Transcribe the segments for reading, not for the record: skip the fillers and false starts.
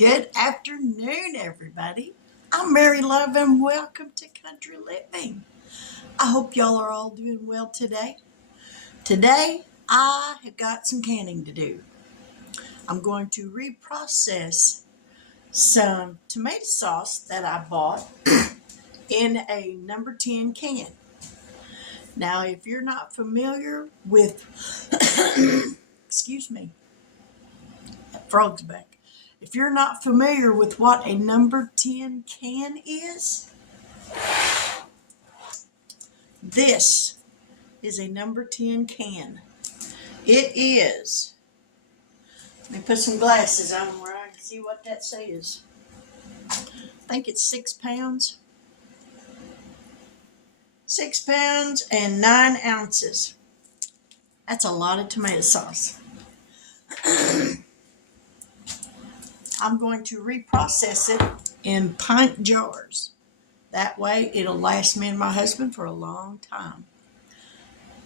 Good afternoon, everybody. I'm Mary Love, and welcome to Country Living. I hope y'all are all doing well today. Today, I have got some canning to do. I'm going to reprocess some tomato sauce that I bought in a number 10 can. Now, if you're not familiar with, excuse me, that frog's back. If you're not familiar with what a number 10 can is, this is a number 10 can. It is, let me put some glasses on where I can see what that says. I think it's 6 pounds. 6 pounds and 9 ounces. That's a lot of tomato sauce. I'm going to reprocess it in pint jars. That way it'll last me and my husband for a long time.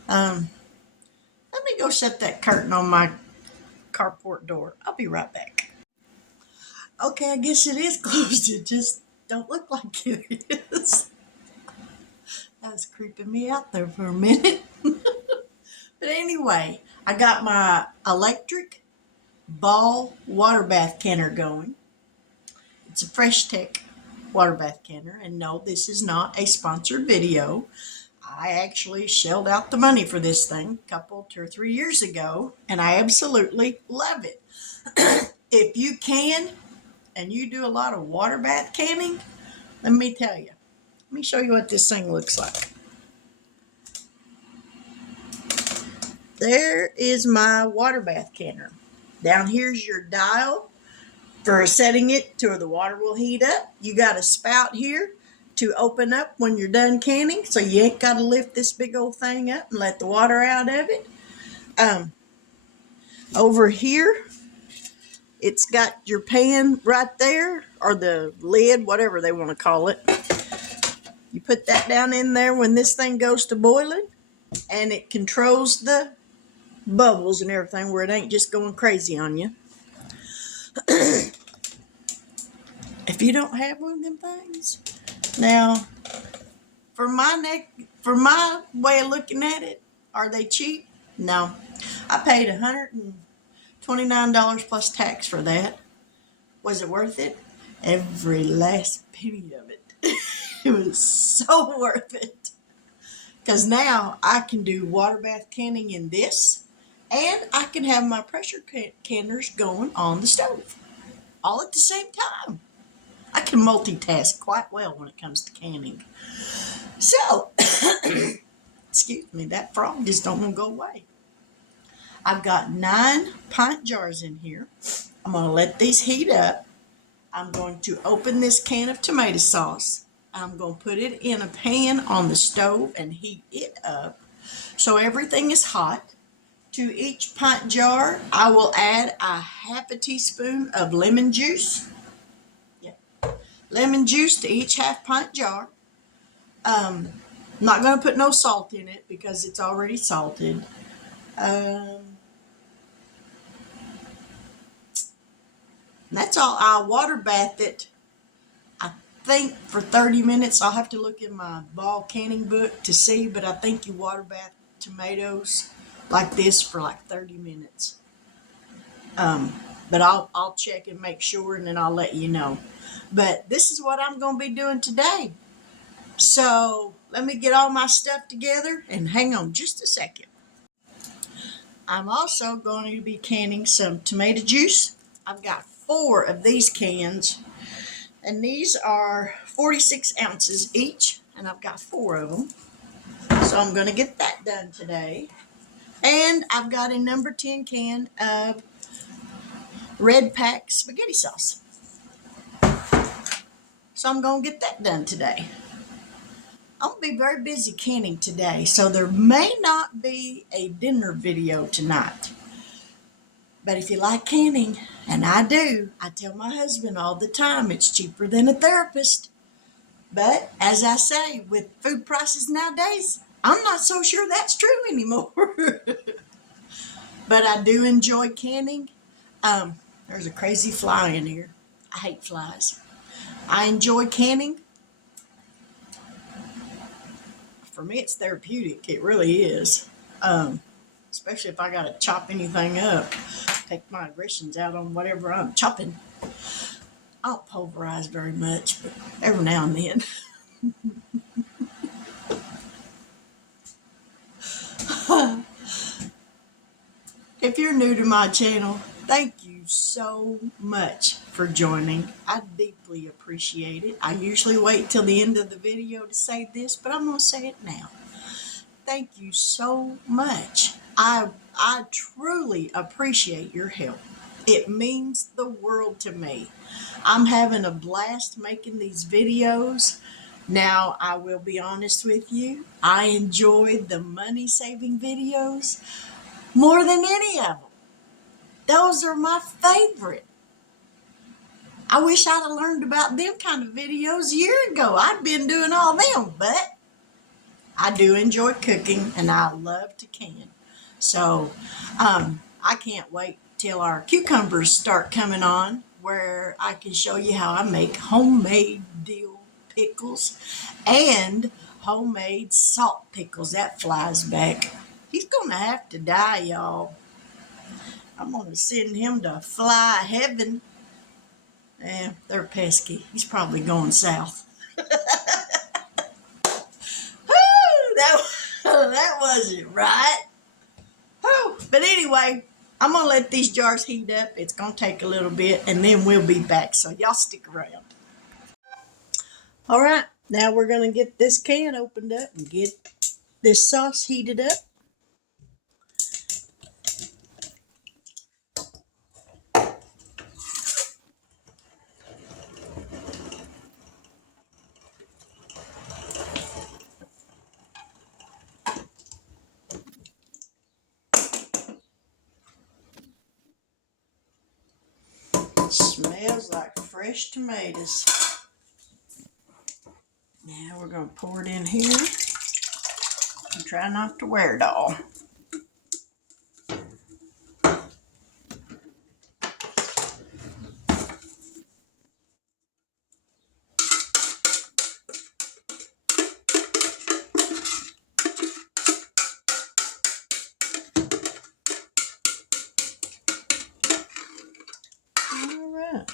Let me go shut that curtain on my carport door. I'll be right back. Okay, I guess it is closed. It just don't look like it is. That was creeping me out there for a minute. But anyway, I got my electric ball water bath canner going. It's a Fresh Tech water bath canner. And no, this is not a sponsored video. I actually shelled out the money for this thing a couple, 2 or 3 years ago, and I absolutely love it. If you can, and you do a lot of water bath canning, let me tell you. Let me show you what this thing looks like. There is my water bath canner. Down here's your dial for setting it to where the water will heat up. You got a spout here to open up when you're done canning, so you ain't got to lift this big old thing up and let the water out of it. Over here, it's got your pan right there, or the lid, whatever they want to call it. You put that down in there when this thing goes to boiling, and it controls the bubbles and everything where it ain't just going crazy on you. If you don't have one of them things, now, for my way of looking at it, are they cheap? No. I paid $129 plus tax for that. Was it worth it? Every last penny of it. It was so worth it. Because now I can do water bath canning in this, and I can have my pressure canners going on the stove all at the same time. I can multitask quite well when it comes to canning. So, excuse me, that frog just don't want to go away. I've got 9 pint jars in here. I'm going to let these heat up. I'm going to open this can of tomato sauce. I'm going to put it in a pan on the stove and heat it up so everything is hot. To each pint jar, I will add a half a teaspoon of lemon juice. Lemon juice to each half pint jar. I'm not going to put no salt in it because it's already salted. That's all. I'll water bath it, I think, for 30 minutes. I'll have to look in my ball canning book to see, but I think you water bath tomatoes like this for like 30 minutes. But I'll check and make sure, and then I'll let you know. But this is what I'm going to be doing today. So let me get all my stuff together and hang on just a second. I'm also going to be canning some tomato juice. I've got 4 of these cans, and these are 46 ounces each, and I've got 4 of them. So I'm going to get that done today. And I've got a number 10 can of red pack spaghetti sauce. So I'm going to get that done today. I'm going to be very busy canning today, so there may not be a dinner video tonight. But if you like canning, and I do, I tell my husband all the time, it's cheaper than a therapist. But as I say, with food prices nowadays, I'm not so sure that's true anymore. But I do enjoy canning. There's a crazy fly in here. I hate flies. I enjoy canning. For me, it's therapeutic. It really is. Um, Especially if I got to chop anything up, take my aggressions out on whatever I'm chopping. I don't pulverize very much, but every now and then. If you're new to my channel, thank you so much for joining. I deeply appreciate it. I usually wait till the end of the video to say this, but I'm going to say it now. Thank you so much. I truly appreciate your help. It means the world to me. I'm having a blast making these videos. Now, I will be honest with you, I enjoyed the money saving videos more than any of them. Those are my favorite. I wish I'd have learned about them kind of videos a year ago. I'd been doing all them, but I do enjoy cooking and I love to can. So I can't wait till our cucumbers start coming on, where I can show you how I make homemade dill pickles and homemade salt pickles. That flies back. He's going to have to die, y'all. I'm going to send him to fly heaven. They're pesky. He's probably going south. Woo, that wasn't right. Whew. But anyway, I'm going to let these jars heat up. It's going to take a little bit, and then we'll be back. So y'all stick around. All right, now we're going to get this can opened up and get this sauce heated up. Smells like fresh tomatoes. Now we're going to pour it in here and try not to wear it all. All right.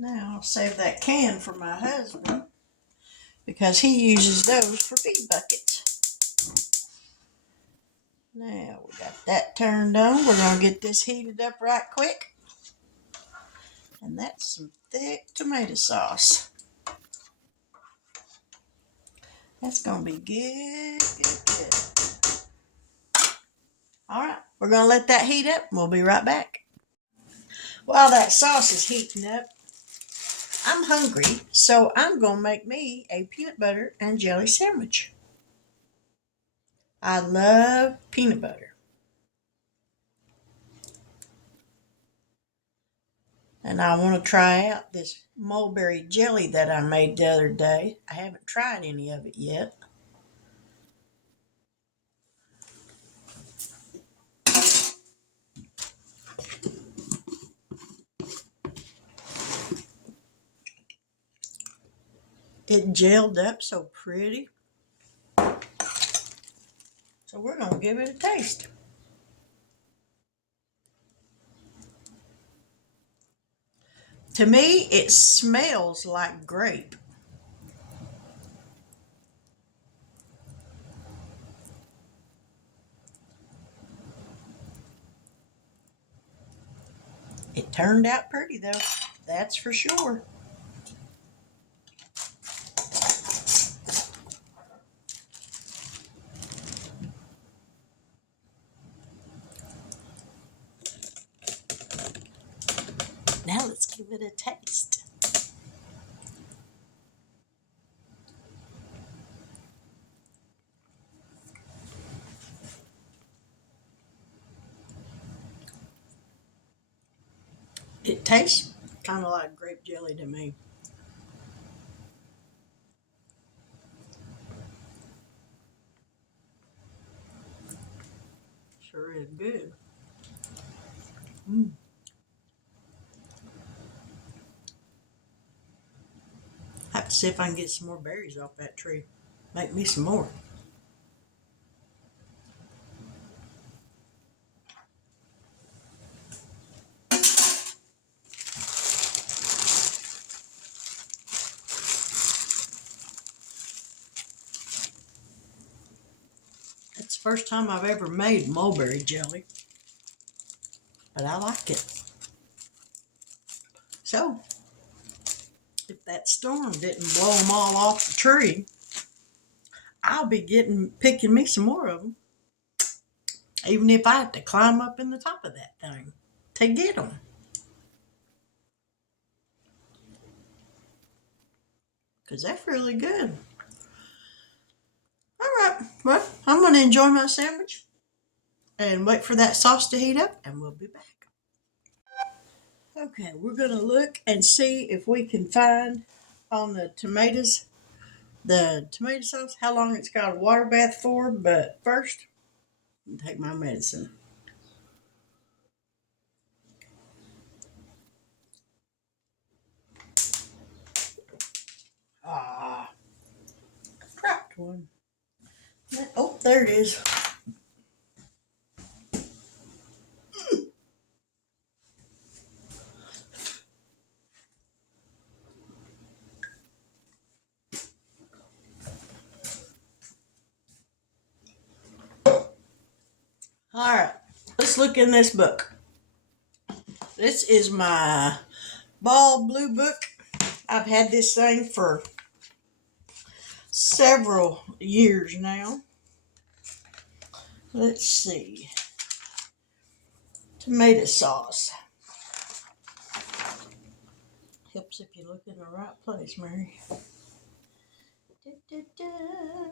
Now I'll save that can for my husband because he uses those for feed buckets. Now we got that turned on. We're going to get this heated up right quick. And that's some thick tomato sauce. That's going to be good, good, good. All right, we're going to let that heat up and we'll be right back. While that sauce is heating up, I'm hungry, so I'm going to make me a peanut butter and jelly sandwich. I love peanut butter. And I want to try out this mulberry jelly that I made the other day. I haven't tried any of it yet. It gelled up so pretty. So we're going to give it a taste. To me, it smells like grape. It turned out pretty though, that's for sure. Now let's give it a taste. It tastes kind of like grape jelly to me. Sure is good. out to see if I can get some more berries off that tree. Make me some more. It's the first time I've ever made mulberry jelly, but I like it. So, if that storm didn't blow them all off the tree, I'll be picking me some more of them, even if I have to climb up in the top of that thing to get them. Because that's really good. All right, well, I'm going to enjoy my sandwich and wait for that sauce to heat up, and we'll be back. Okay, we're going to look and see if we can find on the tomatoes, the tomato sauce, how long it's got a water bath for. But first, I'll take my medicine. Ah, cracked one. Oh, there it is. All right, let's look in this book. This is my ball blue book. I've had this thing for several years now. Let's see. Tomato sauce. Helps if you look in the right place, Mary.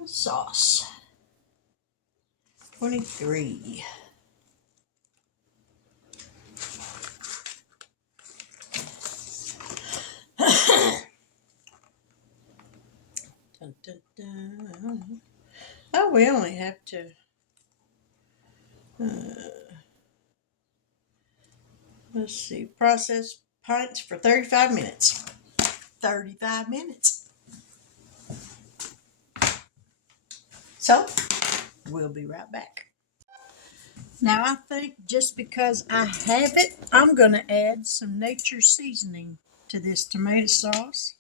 Sauce. 23. Dun, dun, dun. Oh, we only have to. Let's see. Process pints for 35 minutes. 35 minutes. So, we'll be right back. Now, I think just because I have it, I'm going to add some nature seasoning to this tomato sauce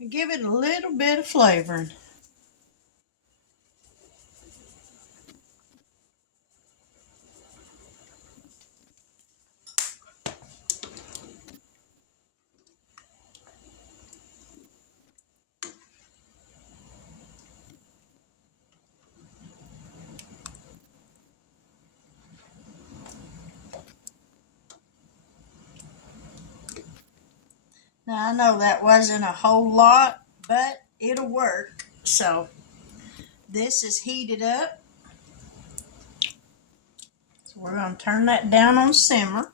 and give it a little bit of flavoring. Now, I know that wasn't a whole lot, but it'll work. So, this is heated up. So, we're going to turn that down on simmer.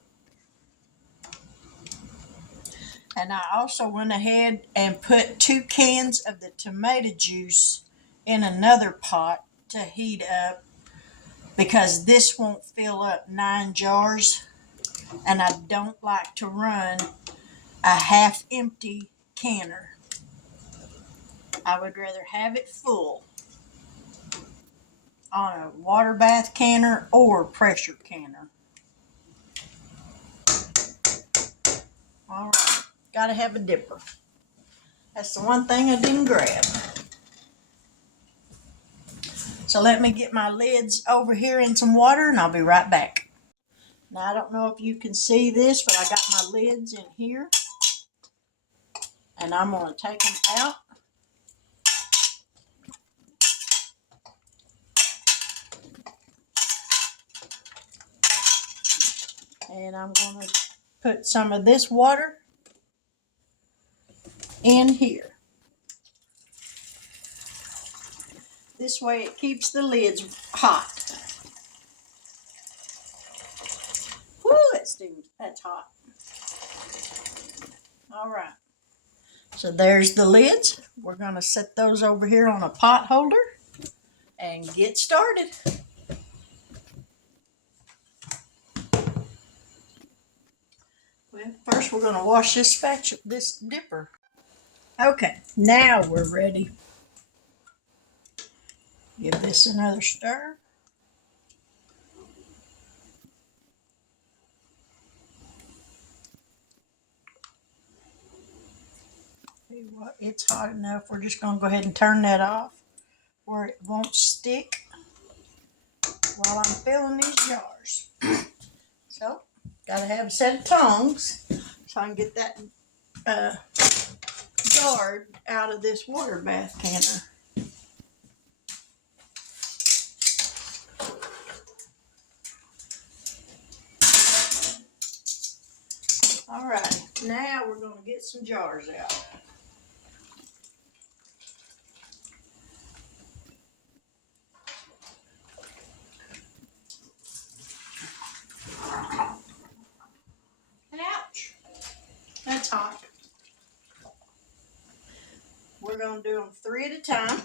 And I also went ahead and put 2 cans of the tomato juice in another pot to heat up because this won't fill up 9 jars. And I don't like to run a half empty canner. I would rather have it full on a water bath canner or pressure canner. All right, gotta have a dipper. That's the one thing I didn't grab. So let me get my lids over here in some water and I'll be right back. Now I don't know if you can see this, but I got my lids in here. And I'm gonna take them out. And I'm gonna put some of this water in here. This way it keeps the lids hot. Woo, that's hot. All right. So there's the lids. We're gonna set those over here on a pot holder and get started. Well, first we're going to wash this spatula, this dipper. Okay, now we're ready. Give this another stir. See what? It's hot enough. We're just going to go ahead and turn that off where it won't stick while I'm filling these jars. So, gotta have a set of tongs so I can get that jar out of this water bath canner. Alright, now we're going to get some jars out. Ouch! That's hot. We're going to do them 3 at a time.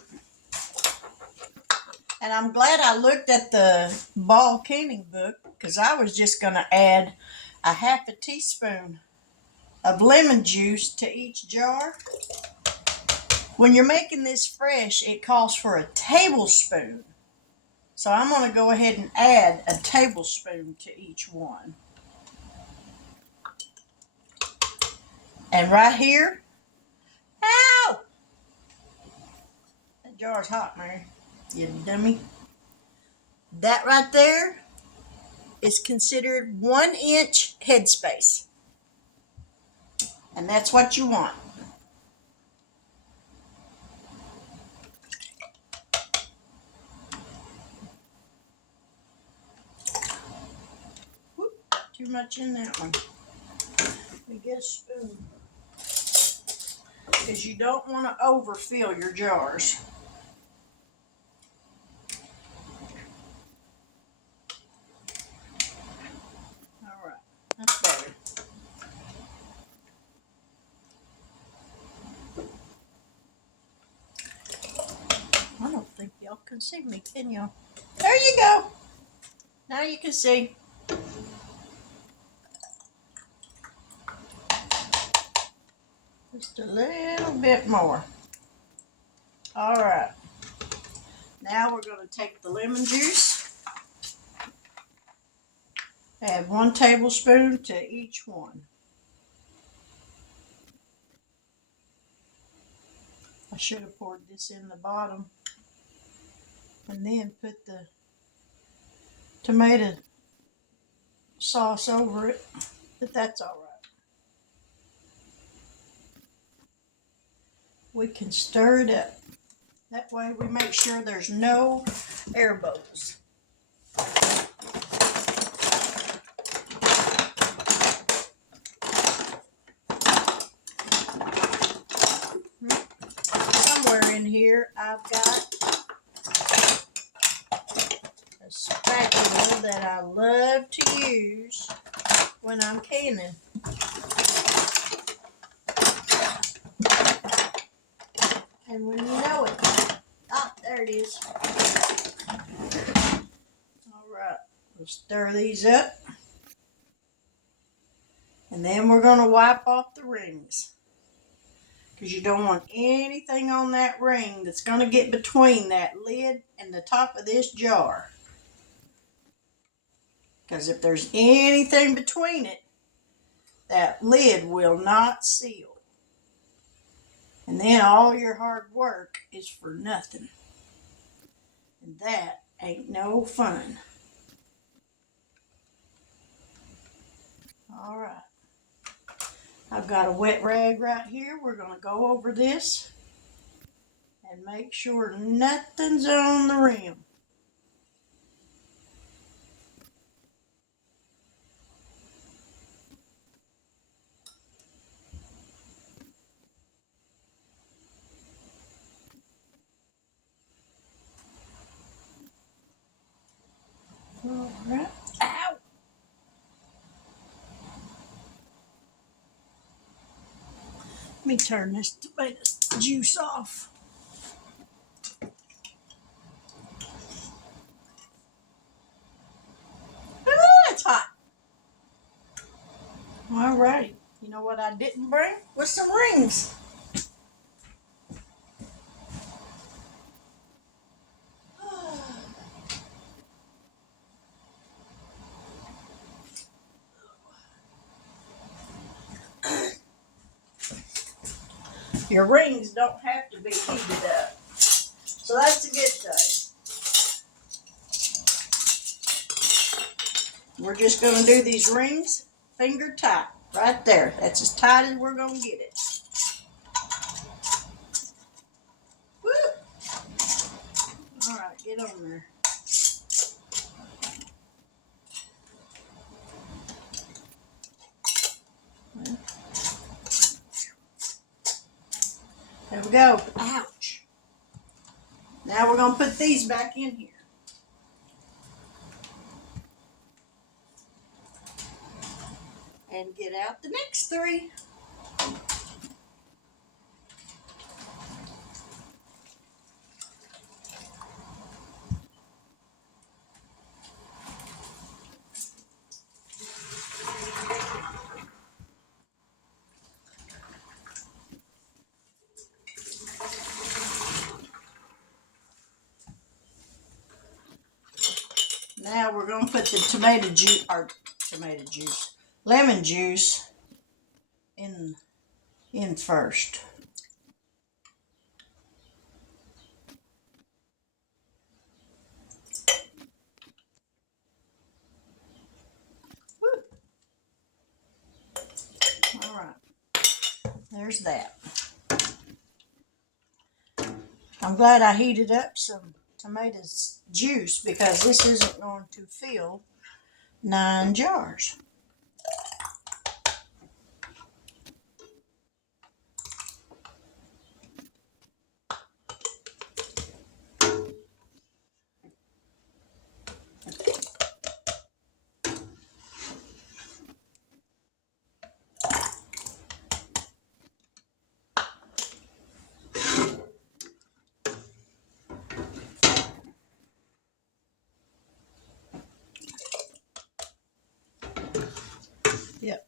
And I'm glad I looked at the ball canning book because I was just going to add a half a teaspoon of lemon juice to each jar. When you're making this fresh, it calls for a tablespoon. So I'm going to go ahead and add a tablespoon to each one. And right here, ow! That jar's hot, Mary. You dummy. That right there is considered 1 inch headspace. And that's what you want. Whoop, too much in that one. Let me get a spoon. Because you don't want to overfill your jars. Alright, that's better. I don't think y'all can see me, can y'all? There you go. Now you can see. Just a little bit more. Alright. Now we're going to take the lemon juice. Add 1 tablespoon to each one. I should have poured this in the bottom and then put the tomato sauce over it, but that's all right. We can stir it up. That way we make sure there's no air bubbles. Somewhere in here I've got a spatula that I love to use when I'm canning. And when you know it, there it is. Alright, we'll stir these up. And then we're going to wipe off the rings. Because you don't want anything on that ring that's going to get between that lid and the top of this jar. Because if there's anything between it, that lid will not seal. And then all your hard work is for nothing. And that ain't no fun. Alright. I've got a wet rag right here. We're going to go over this and make sure nothing's on the rim. Alright. Ow! Let me turn this tomato juice off. It's hot. All right. You know what I didn't bring? Was some rings. Your rings don't have to be heated up. So that's a good thing. We're just going to do these rings finger tight right there. That's as tight as we're going to get it. Woo! All right, get on there. There we go. Ouch. Now we're going to put these back in here. And get out the next three. Now we're going to put the lemon juice in first. Woo. All right, there's that. I'm glad I heated up some tomato juice because this isn't going to fill 9 jars. Yep.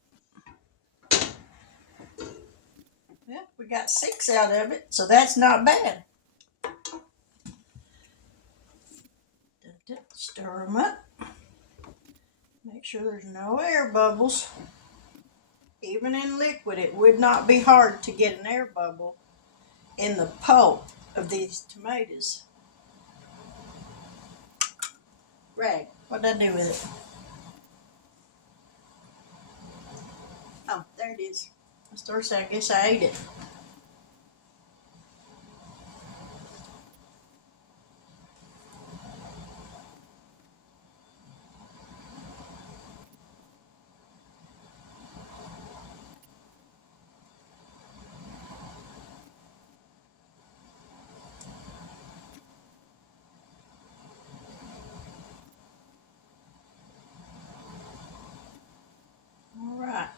Yeah, we got 6 out of it, so that's not bad. Stir them up. Make sure there's no air bubbles. Even in liquid, it would not be hard to get an air bubble in the pulp of these tomatoes. Rag, what did I do with it? Oh, there it is. I guess I ate it. All right.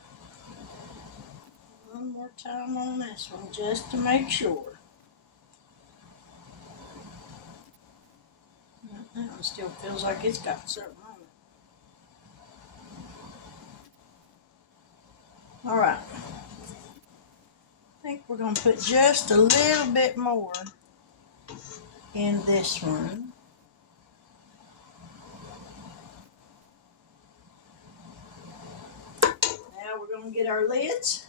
One more time on this one just to make sure. That one still feels like it's got something on it. All right. I think we're going to put just a little bit more in this one. Now we're going to get our lids.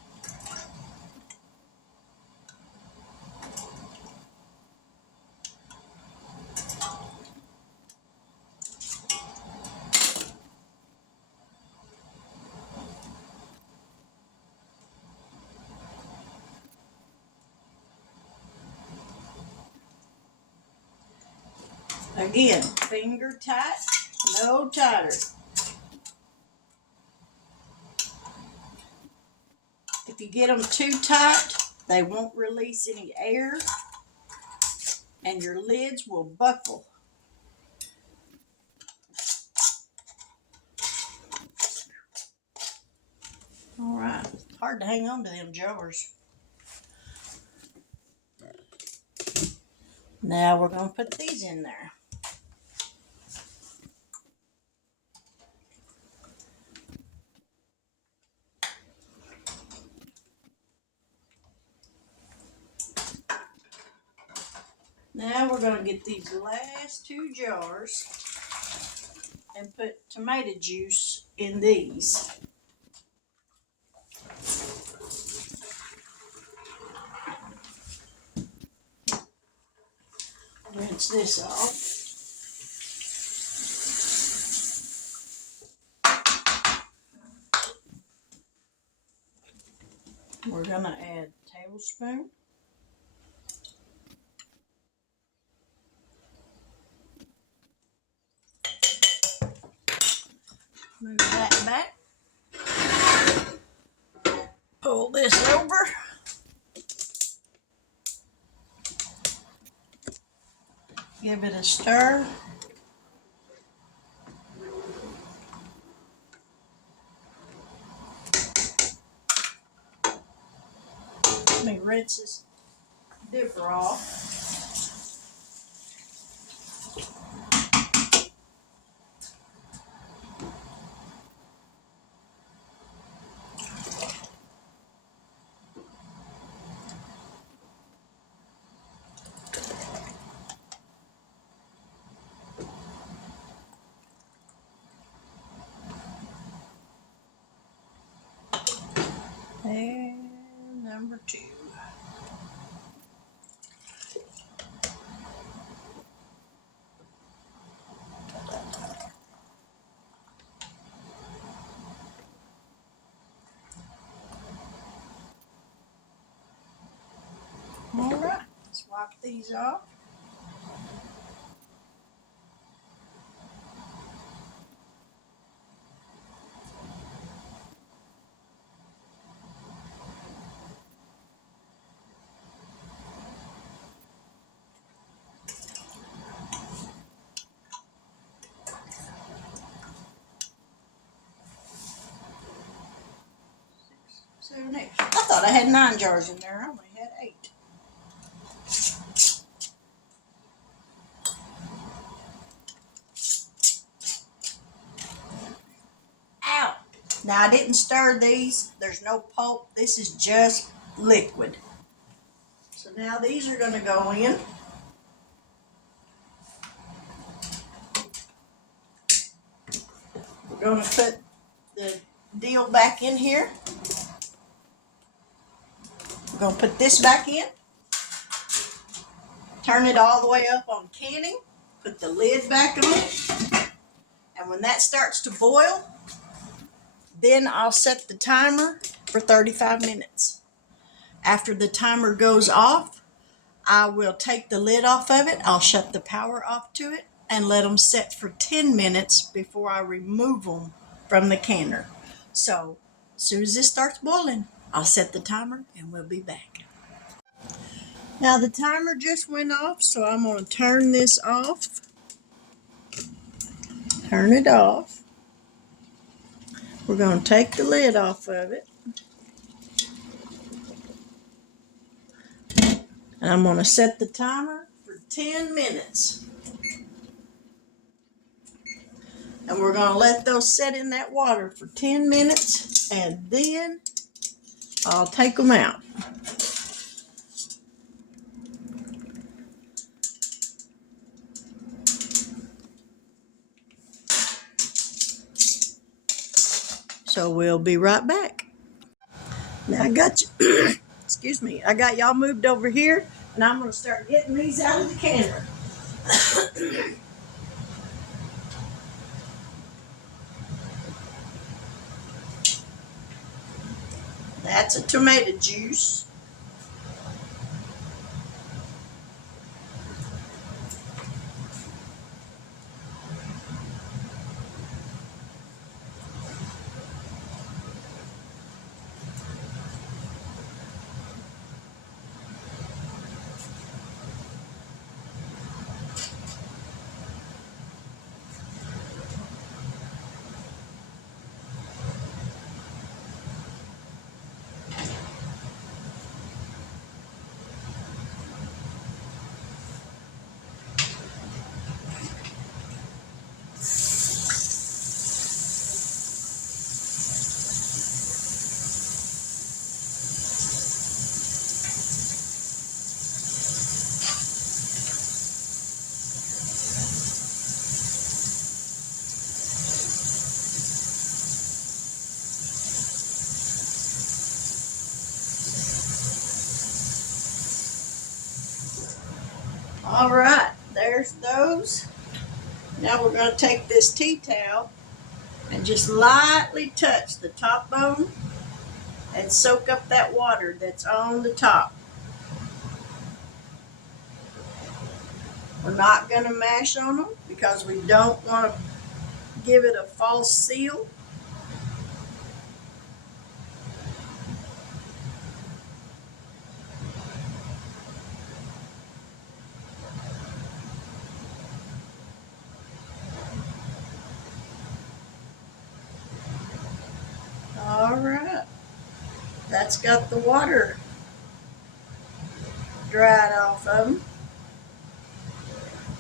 Again, finger tight, no tighter. If you get them too tight, they won't release any air and your lids will buckle. All right, hard to hang on to them jars. Now we're going to put these in there. we're going to get these last 2 jars and put tomato juice in these. Rinse this off. We're going to add a tablespoon. Move that back. Pull this over. Give it a stir. Let me rinse this dipper off. And number 2. All right, let's wipe these off. I thought I had 9 jars in there. I only had 8. Ow! Now I didn't stir these. There's no pulp. This is just liquid. So now these are going to go in. We're going to put the deal back in here. We're going to put this back in. Turn it all the way up on canning. Put the lid back on it. And when that starts to boil, then I'll set the timer for 35 minutes. After the timer goes off, I will take the lid off of it. I'll shut the power off to it and let them set for 10 minutes before I remove them from the canner. So as soon as this starts boiling, I'll set the timer and we'll be back. Now the timer just went off, so I'm going to turn this off. Turn it off. We're going to take the lid off of it. And I'm going to set the timer for 10 minutes. And we're going to let those set in that water for 10 minutes. And then I'll take them out. So we'll be right back. Now I got you, excuse me, I got y'all moved over here, and I'm going to start getting these out of the canner. That's a tomato juice. All right, there's those. Now we're going to take this tea towel and just lightly touch the top bone and soak up that water that's on the top. We're not going to mash on them because we don't want to give it a false seal. All right, that's got the water dried off of them.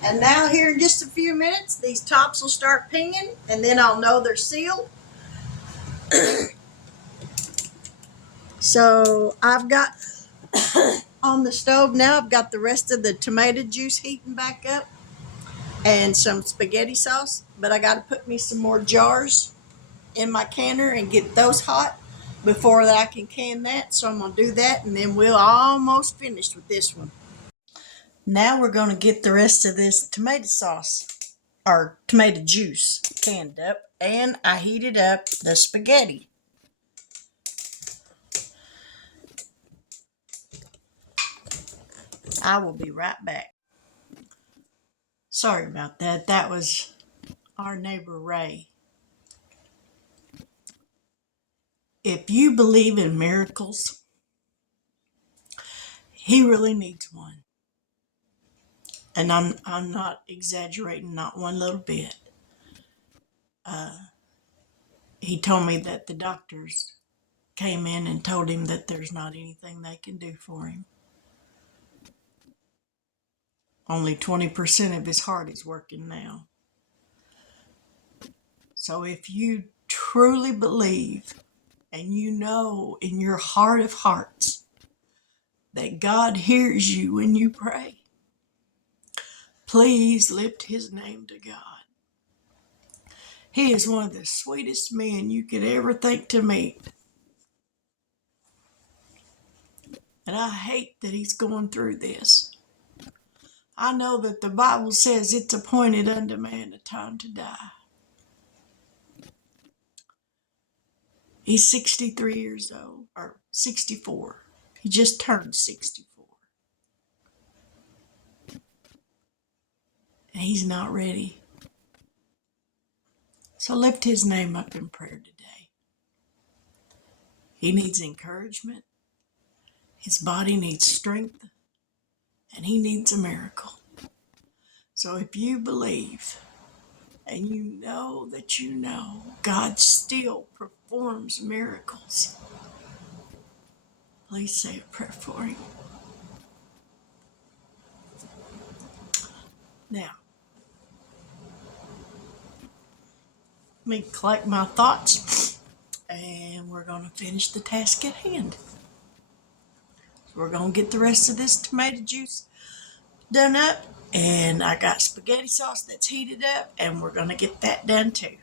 And now here in just a few minutes, these tops will start pinging and then I'll know they're sealed. So I've got on the stove now, I've got the rest of the tomato juice heating back up and some spaghetti sauce, but I got to put me some more jars in my canner and get those hot before that I can can that. So I'm going to do that and then we'll almost finish with this one. Now we're going to get the rest of this tomato sauce or tomato juice canned up, and I heated up the spaghetti. I will be right back. Sorry about that. That was our neighbor Ray. If you believe in miracles, he really needs one. And I'm not exaggerating, not one little bit. He told me that the doctors came in and told him that there's not anything they can do for him. Only 20% of his heart is working now. So if you truly believe and you know in your heart of hearts that God hears you when you pray, please lift his name to God. He is one of the sweetest men you could ever think to meet. And I hate that he's going through this. I know that the Bible says it's appointed unto man a time to die. He's 63 years old, or 64. He just turned 64. And he's not ready. So lift his name up in prayer today. He needs encouragement. His body needs strength. And he needs a miracle. So if you believe and you know that you know God still performs miracles, please say a prayer for him. Now, let me collect my thoughts and we're going to finish the task at hand. So we're going to get the rest of this tomato juice done up, and I got spaghetti sauce that's heated up, and we're going to get that done too.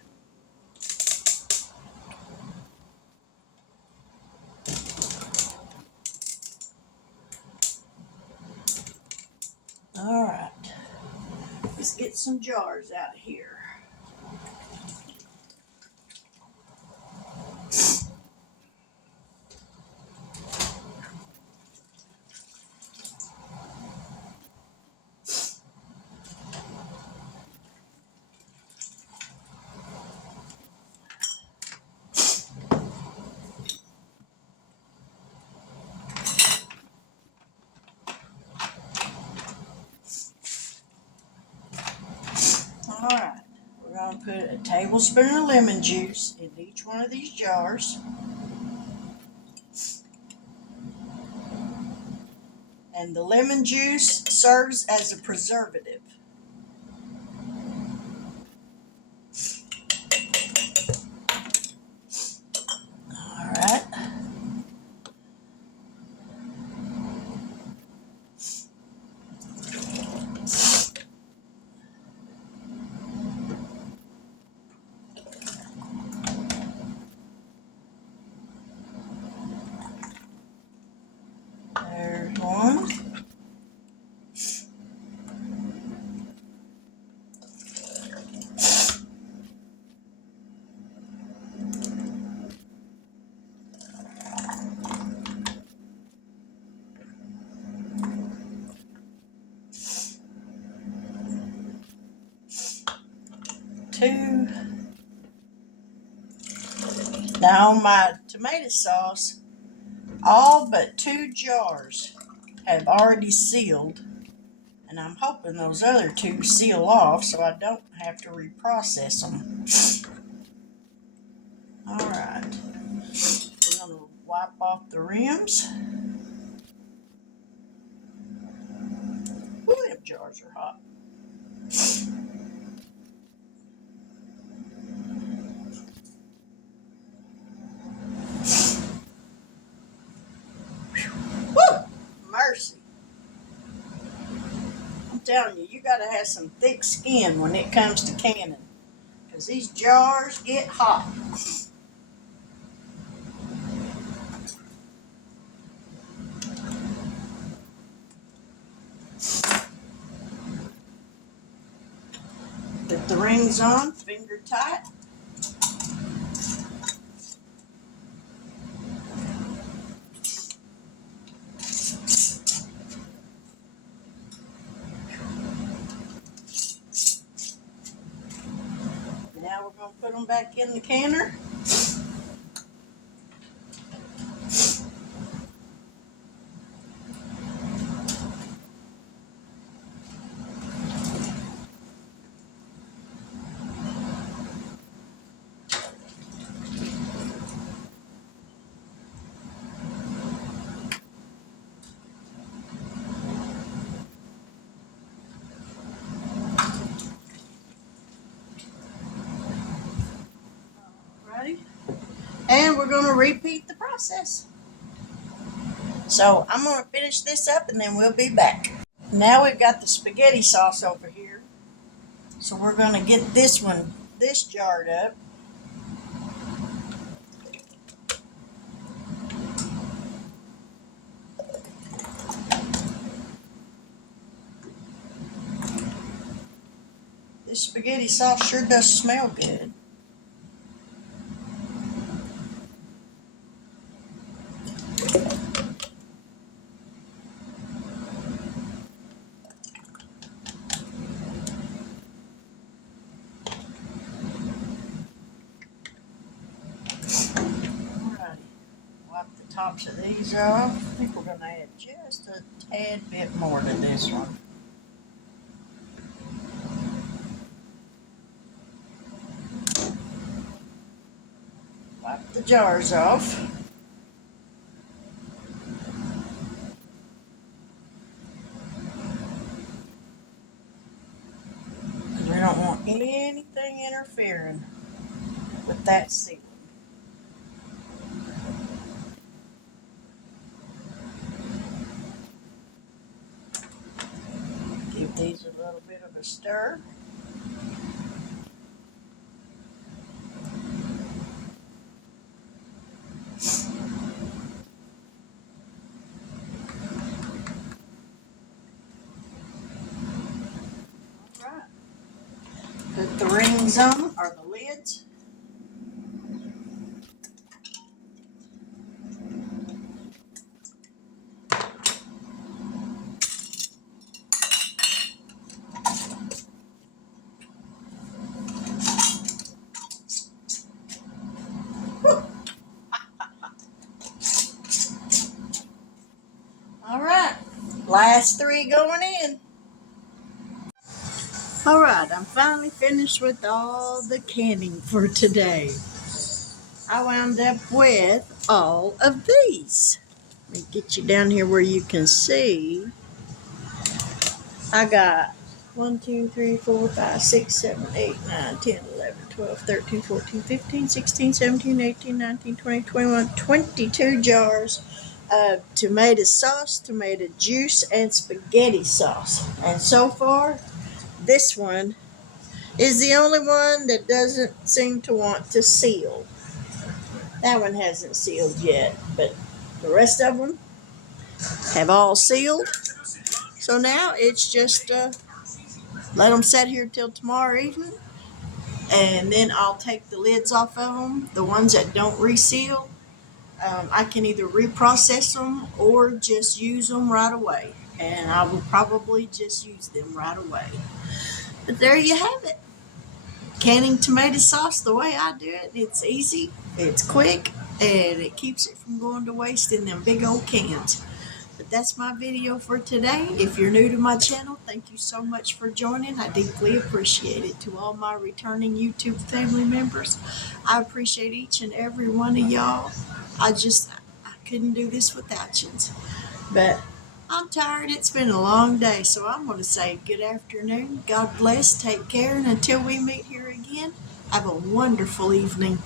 All right, let's get some jars out of here. All right, we're going to put a tablespoon of lemon juice in each one of these jars. And the lemon juice serves as a preservative. All right. There's one. 2. Now on my tomato sauce, all but 2 jars have already sealed, and I'm hoping those other 2 seal off so I don't have to reprocess them. Alright, we're going to wipe off the rims. Ooh, them jars are hot. Woo! Mercy. I'm telling you, you gotta have some thick skin when it comes to canning, because these jars get hot. Put the rings on, finger tight. Now we're going to put them back in the canner. Ready? And we're going to repeat the process. So I'm going to finish this up and then we'll be back. Now we've got the spaghetti sauce over here. So we're going to get this jarred up. This spaghetti sauce sure does smell good. Alrighty, wipe the tops of these off. I think we're going to add just a tad bit more to this one. Wipe the jars off. Because we don't want anything interfering with that sealing. Give these a little bit of a stir. Alright. Put the rings on, or the lids. Alright, last 3 going in. Alright, I'm finally finished with all the canning for today. I wound up with all of these. Let me get you down here where you can see. I got 1, 2, 3, 4, 5, 6, 7, 8, 9, 10, 11, 12, 13, 14, 15, 16, 17, 18, 19, 20, 21, 22 jars of tomato sauce, tomato juice, and spaghetti sauce. And so far, this one is the only one that doesn't seem to want to seal. That one hasn't sealed yet, but the rest of them have all sealed. So now it's just let them sit here till tomorrow evening, and then I'll take the lids off of them. The ones that don't reseal, I can either reprocess them or just use them right away, and I will probably just use them right away. But there you have it. canning tomato sauce the way I do it. It's easy, it's quick, and it keeps it from going to waste in them big old cans. But that's my video for today. If you're new to my channel, thank you so much for joining. I deeply appreciate it. To all my returning YouTube family members, I appreciate each and every one of y'all. I couldn't do this without you. But I'm tired. It's been a long day, so I'm going to say good afternoon. God bless. Take care. And until we meet here again, have a wonderful evening.